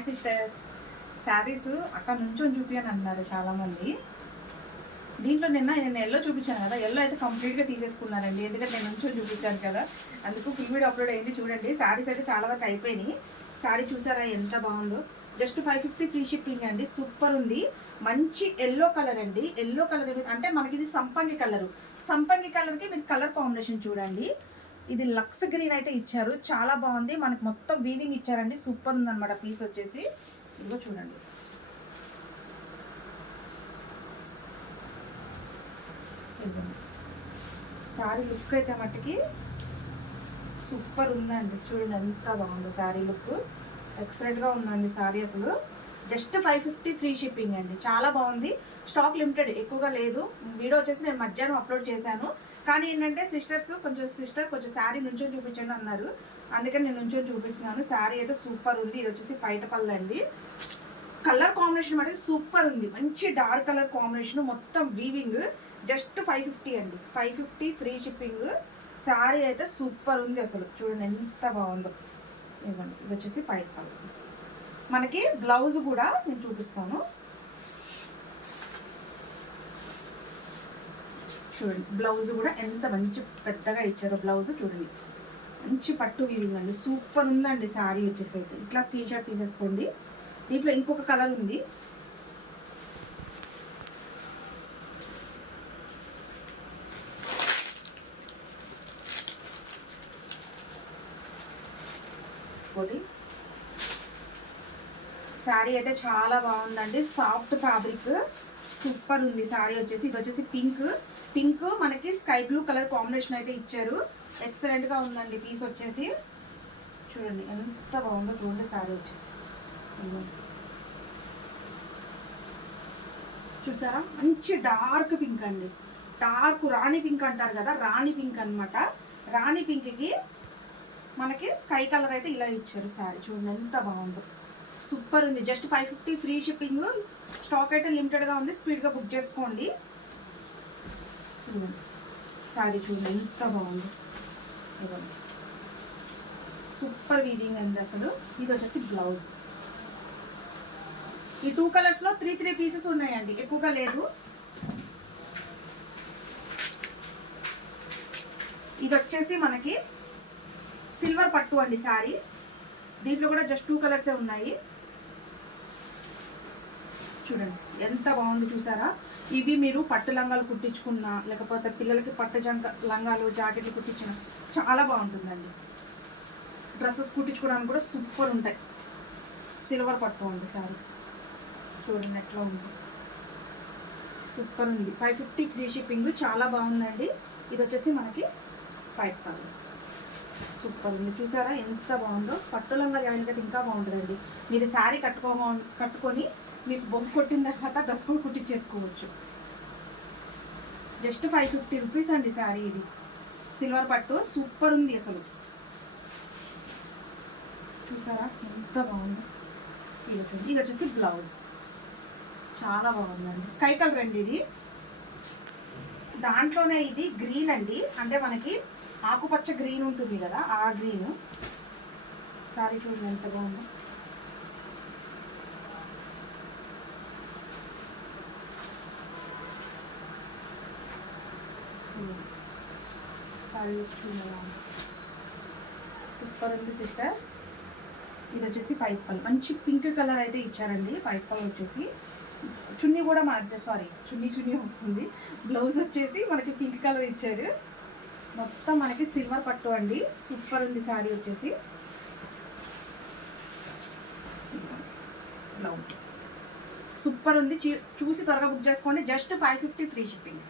Hi sisters. Saris అక్కడ నుంచొని చూపించని అన్నారు చాలామంది. దీంట్లో నేను ఎల్లో చూపించాను కదా, ఎల్లో అయితే కంప్లీట్గా తీసేసుకున్నారండి. ఎందుకంటే నేను నుంచొని చూపించాను కదా, అందుకు ఫుల్ వీడియో అప్లోడ్ అయింది. చూడండి శారీస్ అయితే చాలా వరకు అయిపోయినాయి. శారీ చూసారా ఎంత బాగుందో. జస్ట్ 550 ఫ్రీ షిప్పింగ్ అండి. సూపర్ ఉంది. మంచి ఎల్లో కలర్ అండి. ఎల్లో కలర్ అంటే మనకి ఇది సంపంగి కలరు. సంపంగి కలర్కి మీరు కలర్ కాంబినేషన్ చూడండి. ఇది లక్స్ గ్రీన్ అయితే ఇచ్చారు, చాలా బాగుంది. మనకు మొత్తం వీవింగ్ ఇచ్చారండి. సూపర్ ఉందన్నమాట పీస్ వచ్చేసి. ఇదిగో చూడండి. శారీ లుక్ అయితే మట్టుకి సూపర్ ఉందండి. చూడండి ఎంత బాగుందో శారీ లుక్. ఎక్సలెంట్గా ఉందండి శారీ అసలు. జస్ట్ 550 ఫ్రీ షిప్పింగ్ అండి. చాలా బాగుంది. స్టాక్ లిమిటెడ్, ఎక్కువగా లేదు. వీడియో వచ్చేసి నేను మధ్యాహ్నం అప్లోడ్ చేశాను. కానీ ఏంటంటే కొంచెం శారీ నుంచొని చూపించండి అన్నారు, అందుకని నేను నుంచొని చూపిస్తున్నాను. శారీ అయితే సూపర్ ఉంది. ఇది వచ్చేసి పైట పళ్ళు అండి. కలర్ కాంబినేషన్ మటుకు సూపర్ ఉంది. మంచి డార్క్ కలర్ కాంబినేషన్, మొత్తం వీవింగ్. జస్ట్ 550 అండి. 550 ఫ్రీ షిప్పింగ్. శారీ అయితే సూపర్ ఉంది అసలు. చూడండి ఎంత బాగుందో. ఇవ్వండి, ఇది వచ్చేసి పైట పళ్ళు. మనకి బ్లౌజ్ కూడా నేను చూపిస్తాను. చూడండి బ్లౌజ్ కూడా ఎంత మంచి పెద్దగా ఇచ్చారో. బ్లౌజ్ చూడండి, మంచి పట్టు వీవింగ్ అండి. సూపర్ ఉందండి శారీ వచ్చేసి. అయితే ఇట్లా స్క్రీన్ షాట్ తీసేసుకోండి. దీంట్లో ఇంకొక కలర్ ఉంది. శారీ అయితే చాలా బాగుందండి. సాఫ్ట్ ఫ్యాబ్రిక్, సూపర్ ఉంది శారీ వచ్చేసి. ఇది వచ్చేసి పింక్ మనకి స్కై బ్లూ కలర్ కాంబినేషన్ అయితే ఇచ్చారు. ఎక్సలెంట్గా ఉందండి పీస్ వచ్చేసి. చూడండి ఎంత బాగుందో. చూడండి శారీ వచ్చేసి చూసారా, మంచి డార్క్ పింక్ అండి. డార్క్ రాణి పింక్ అంటారు కదా, రాణి పింక్ అనమాట. రాణి పింక్కి మనకి స్కై కలర్ అయితే ఇలా ఇచ్చారు శారీ. చూడండి ఎంత బాగుందో. సూపర్ ఉంది. Just 550 free shipping. స్టాక్ అయితే లిమిటెడ్గా ఉంది, స్పీడ్గా బుక్ చేసుకోండి. శారీ చూడండి ఎంత బాగుంది. ఇవ్వండి, సూపర్ వీవింగ్ అండి అసలు. ఇది వచ్చేసి బ్లౌజ్. ఈ 2 కలర్స్లో 3 పీసెస్ ఉన్నాయండి, ఎక్కువగా లేదు. ఇది వచ్చేసి మనకి సిల్వర్ పట్టు అండి శారీ. దీంట్లో కూడా జస్ట్ 2 కలర్సే ఉన్నాయి. చూడండి ఎంత బాగుంది చూసారా. ఇవి మీరు పట్టు లంగాలు కుట్టించుకున్నా, లేకపోతే పిల్లలకి పట్టు లంగాలు జాకెట్లు కుట్టించిన చాలా బాగుంటుందండి. డ్రెస్సెస్ కుట్టించుకోవడానికి కూడా సూపర్ ఉంటాయి. సిల్వర్ పట్టు ఉంది సారీ. చూడండి ఎట్లా ఉంది, సూపర్ ఉంది. 550 ఫ్రీ షిప్పింగ్. చాలా బాగుందండి. ఇది వచ్చేసి మనకి పైట పళ్ళు. సూపర్ ఉంది. చూసారా ఎంత బాగుందో. పట్టు లంగా జాయిన్ అయితే ఇంకా బాగుంటుందండి. మీరు శారీ కట్టుకొని మీకు బొమ్మ కొట్టిన తర్వాత డ్రెస్ కూడా కుట్టించేసుకోవచ్చు. జస్ట్ 550 రూపీస్ అండి శారీ. ఇది సిల్వర్ పట్టు, సూపర్ ఉంది అసలు. చూసారా ఎంత బాగుంది. ఇది వచ్చేసి బ్లౌజ్. చాలా బాగుందండి. స్కై కలర్ అండి ఇది. దాంట్లోనే ఇది గ్రీన్ అండి, అంటే మనకి ఆకుపచ్చ గ్రీన్ ఉంటుంది కదా, ఆ గ్రీన్. సారీ చూడండి ఎంత బాగుందో. సారీ చూడండి, సూపర్ ఉంది సిస్టర్. ఇది వచ్చేసి పైట్ పళ్ళు. మంచి పింక్ కలర్ అయితే ఇచ్చారండి. పైట్ పళ్ళు వచ్చేసి చున్నీ కూడా చున్నీ వస్తుంది. బ్లౌజ్ వచ్చేసి మనకి పింక్ కలర్ ఇచ్చారు. మొత్తం మనకి సిల్వర్ పట్టు అండి. సూపర్ ఉంది శారీ వచ్చేసి. బ్లౌజ్ సూపర్ ఉంది. చూసి త్వరగా బుక్ చేసుకోండి. Just 550 free shipping.